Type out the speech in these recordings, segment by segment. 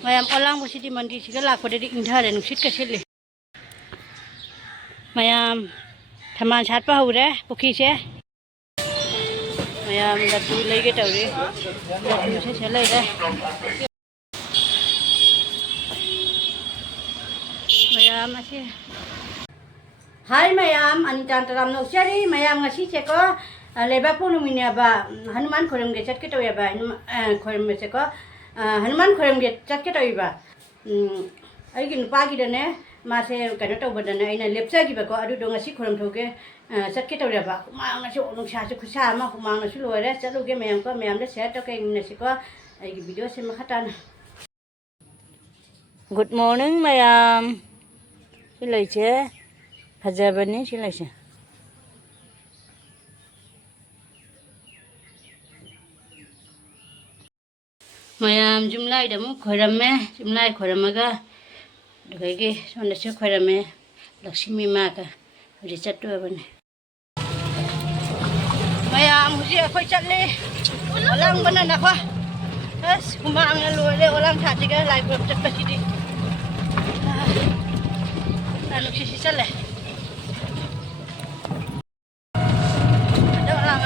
Mayam olang musi di mandi sih galak pada di indah dan nusit kesini. Mayam teman chat pa hure buki sih. Mayam ladu lagi tahu deh. Ladu sih selai deh. Mayam masih. Hai mayam, anitan teram nak cari mayam ngasih ceko. Lebar pun ini apa Hanuman korum ge chat kita ya ba korum ceko. Hanuman korum ge chat kita ya ba. Aigin pagi dana masih kena tahu badana ina lepsa gi ba ko adu dong ngasih korum thoge chat kita ya ba. Kumang ngasih orang sah kusah mah kumang ngasih luar ya chat luge mayam dah share to kayak ngasih ko aigi video sih makatan. Good morning mayam. Silai je. Hajabani silai je. Mayam jumlah ida mu khoram me jumlah khoram aga dugai ge sonda se khoram me Lakshmi ma ka ri chat to bane mayam huji akhoi chat le olang bana na kha bas kumang lu le olang tha ji ga lai ko chat pa si di na lu si chat le ada olang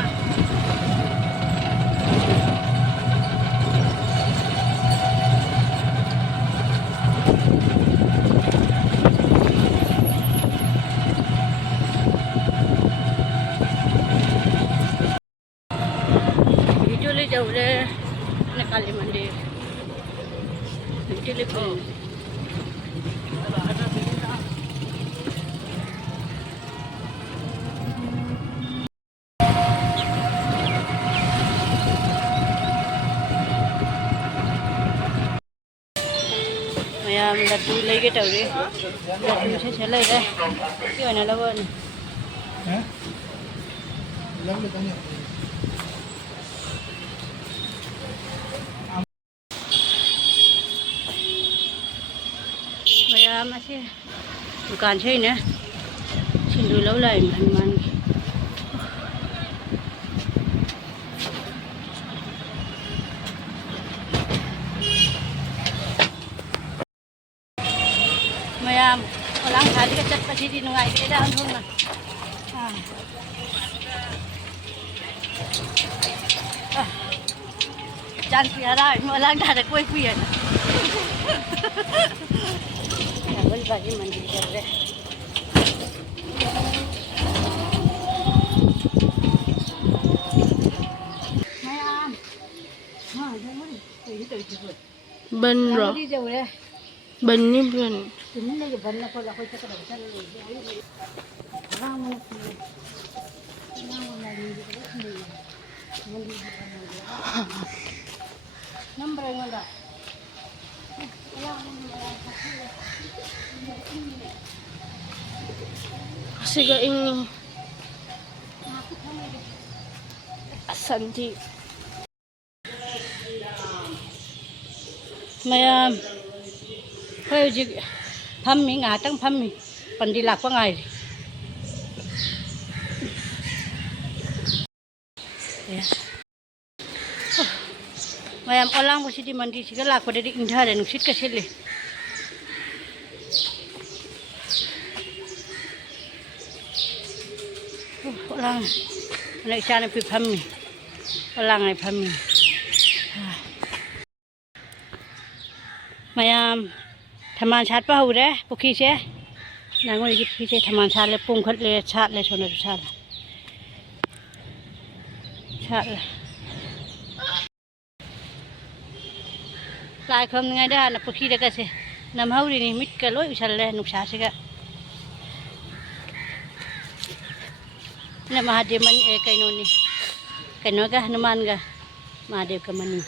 jauh le nak kali mandi telefon mayam ladu lagi tahu deh ladu saya selai deh gimana lawan lalu tanya masih bukan saya ini sindu lau lain Hanuman mayam olang kali kecat pasti di nungai kita dah untung lah jangan piara olang dah ada kue kue bagi mandi deh. Mayam, ban rồi. Ban ni ban. Nomor yang mana? Kasi kaing asanti mayam hơi gì thăm mi ngã tăng thăm mi còn đi lạc qua ngày mayam olang musi di mandi sih galak pada di indah dan nusit kesini olang anak sana pi pami olang ai pami mayam teman chat pa hure buki sih nangun ini buki sih teman chat le pungkat le chat le sono chat le lại không ngay đó là buki đây cái gì nằm hâu đi mít cái lối ushal le nục sa sih kak na Mahadev man kaino ni kaino ga Hanuman ga Mahadev ka mani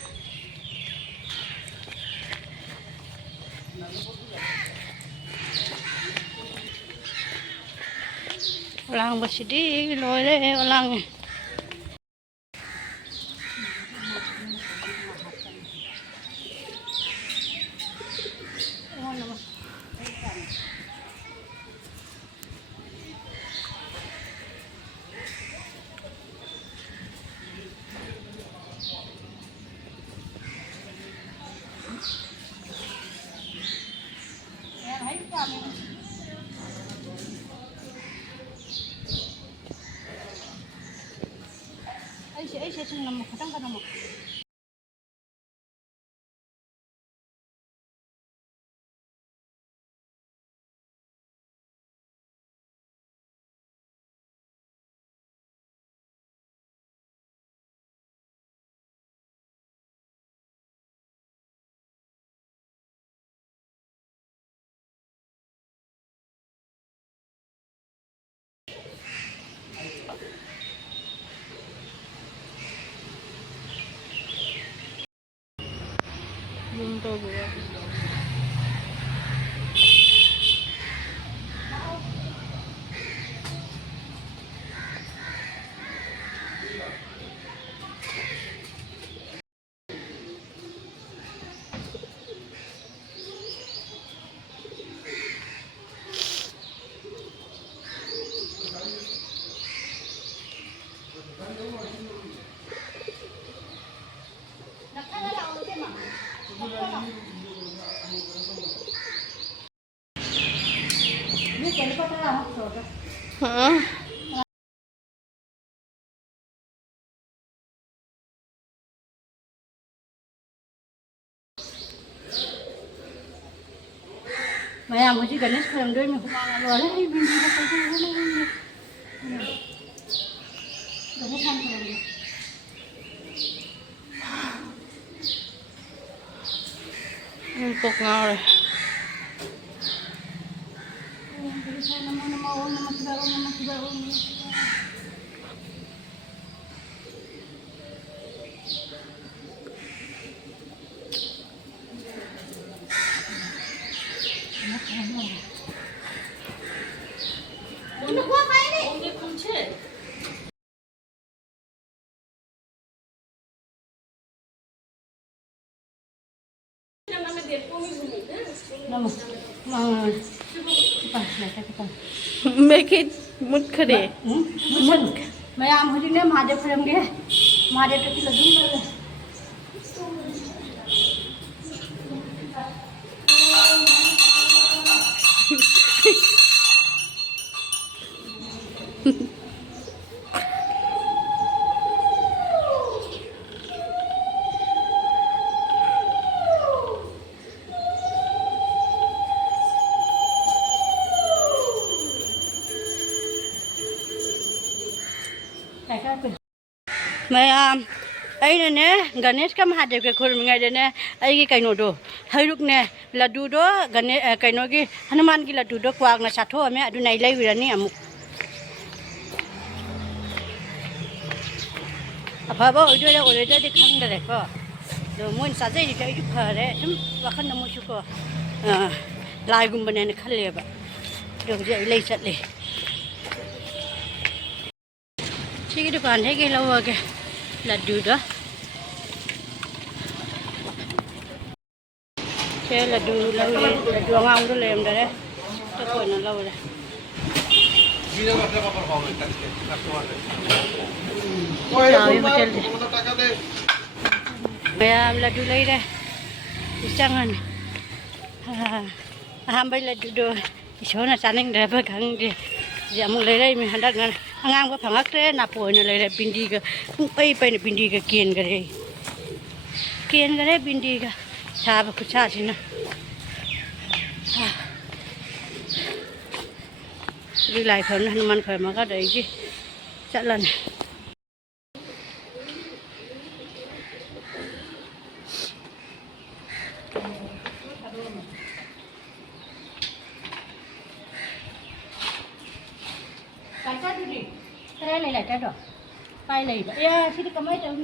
olang basidi lore olang namo khatang ka namo Yung to buwa. ni ken ko ta ha so Hah? maya mo ji ganesh kharam doi me humanga lo la hi bindi ka kai ta ganesh han kharam Yung pok nga rin. namo namo om namo shivaya om namo shivaya om namo shivaya Ini gua apa ini? Ini kunci. Namo, mang, apa? Mereka kita. Make it mut khade. Mun, मैं आम हो ने महादेव करेंगे महादेव के लड्डू कर Mayam, ai ne Ganesh ka Mahadev ke khur ngai de ne ai gi kaino do hairuk ne laddu do Ganesh kaino gi Hanuman gi laddu do kwak na satho ame adu nai lai wirani amuk apa ba ojo le ojo de khang de ko do mun sa je ji ju phare tum wakhan namu shu ko lai gum bane ne khalle ba do je lai chat le ठीक है दुकान है कि लो के लड्डू दो के लड्डू लो लड्डू आंग दो ले हमदे तो कोई ना लो ले चावी होटल दे मैं लड्डू ले दे jangan hambai lड्डू दो इसोना चानिंग दे बखंग दे jamu lele mi handak ngan angam ko phangak te na po ne lele bindi ka pai pai ne bindi ka kien gare bindi ka cha ba ku cha sina đi lại khẩn Hanuman khởi mà cái đấy chứ chắc lần lại cái gì cái này lại cái rồi tay này vậy à thì cái mấy đâu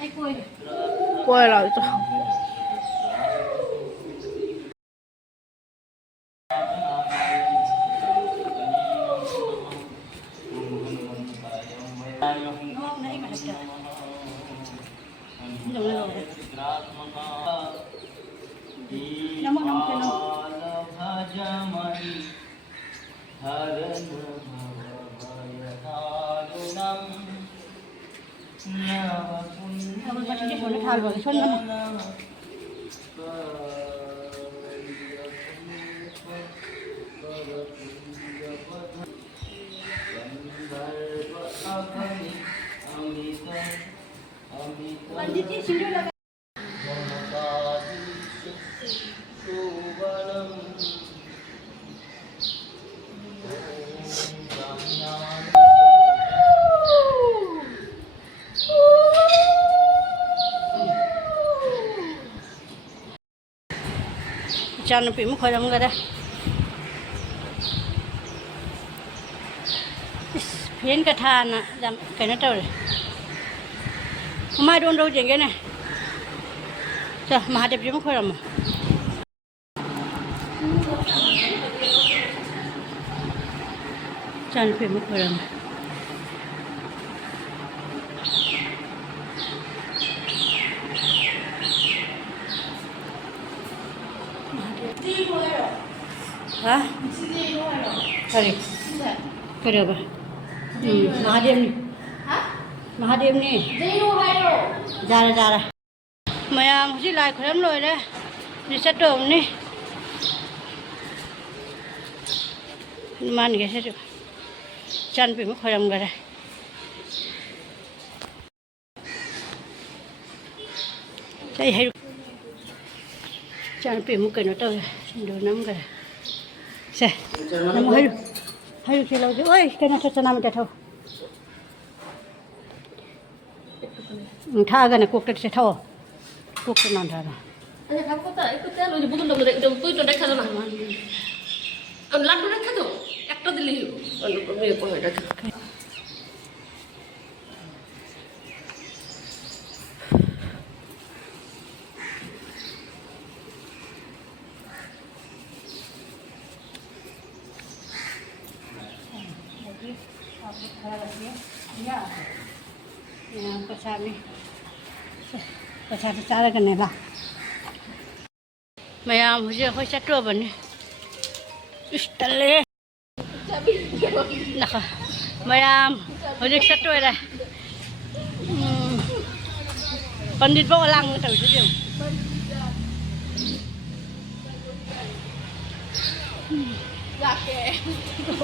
Ai quên. quay lại cho Ngon nãy mà trời. Đừng lên rồi. Nó mất nóng cái nó. Mình bắt đi nó thao rồi xuân lắm. Bạn đi chi xin đưa là Chan bị mất khởi động rồi đấy. Phiến cái than à, làm cái nó trâu rồi. Mai đun đâu chuyện cái này. Chờ, mà đẹp mất khởi động mà. Chan bị mất khởi động. Hả? Cái cái được à? Mahadev ni. Mahadev ni. Ra ra. Mày muốn gì lại khởi lắm rồi đấy. Đi sát đường đi. Man cái sát được. Chân bị mất khởi lắm rồi đấy. Chạy hay. Chân bị mất cái nó tôi. Đồ nắm cái. Xe. Nắm hay. Hay cái lâu chứ. Ôi, cái nó thật nằm thôi. Tha cái này cuộc cái sẽ thô. Cuộc cái non thôi. 아니 갖고 왔다 이거 떼로 이제 묵은 놈들 좀 뿌이 좀 렉하잖아. 라도 렉하죠. 약도 들리요. 얼른 거기에 보여 렉. Cái cái này là mày bây giờ phải sát trưa bẩn Istale naka mày bây giờ sát trưa đây pandit bawa lang tahu saja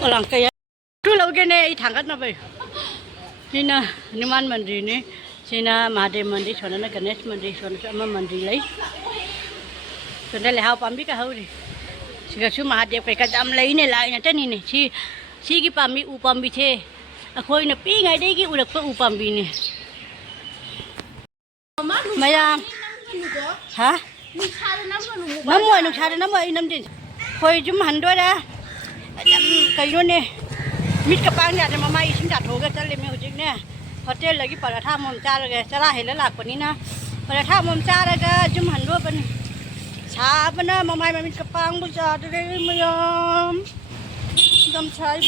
orang kaya tu lau ke ne thangkat na bai ni na Hanuman mandir ni sina Mahadev mandir chona na Ganesh mandir chona sama mandir lai chona le hau pambi ka hau ni siga chu Mahadev kai ka jam lai ne lai na tani ne si ki pambi u pambi the akhoi na pi ngai dei ki urak pa u pambi ni mayam hả năm mồi nung chả năm mồi năm din khoi chum han đôi da cây luôn nè mít cái bang nhà thì mà mai xin đặt hồ cái chân lên miêu chính nè hotel lagi pada tham mom cha rồi cha la hele lạc ni na pada tham mom cha rồi cái chum han đôi bên cha bên mà mai mà mít cái bang bây giờ đây mayam dầm trái bu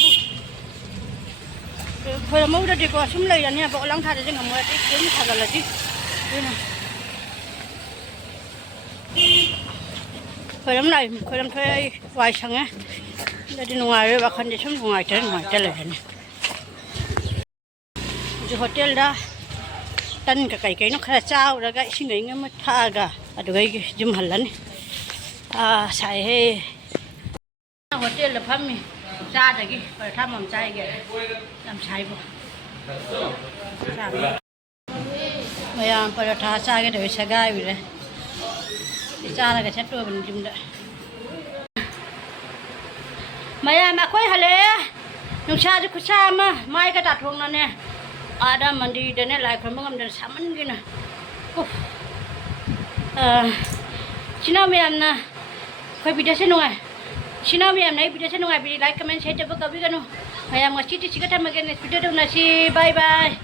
khoi mau đã đi qua sum lấy anh nha bộ lăng thà để ngầm mua cái kiếm thà là chứ khởi lắm này khởi lắm thuê vài sáng á để đi ngoài rồi bà con đi xuống ngoài trên này rồi hotel đó tân cái nó khá cao rồi cái xin người mới tha cả được cái zoom hẳn lắm xài he hotel là phăm mi ra được cái phải tham làm trai kìa làm trai vô mày phải tha xa cái đời xa gai vậy cha là cái chất đôi mình dùng đấy mày mà quay hả lẽ nông cha chứ cha mà mai cái đặt hôm nè ada mandi dan lại còn mengam dan saman gina Cina mày na quay video xin rồi Sino miyam na video sa nung abili like comment share jabo kabi kanu. Mayam nga chiti chika tamagan next video daw na si bye bye.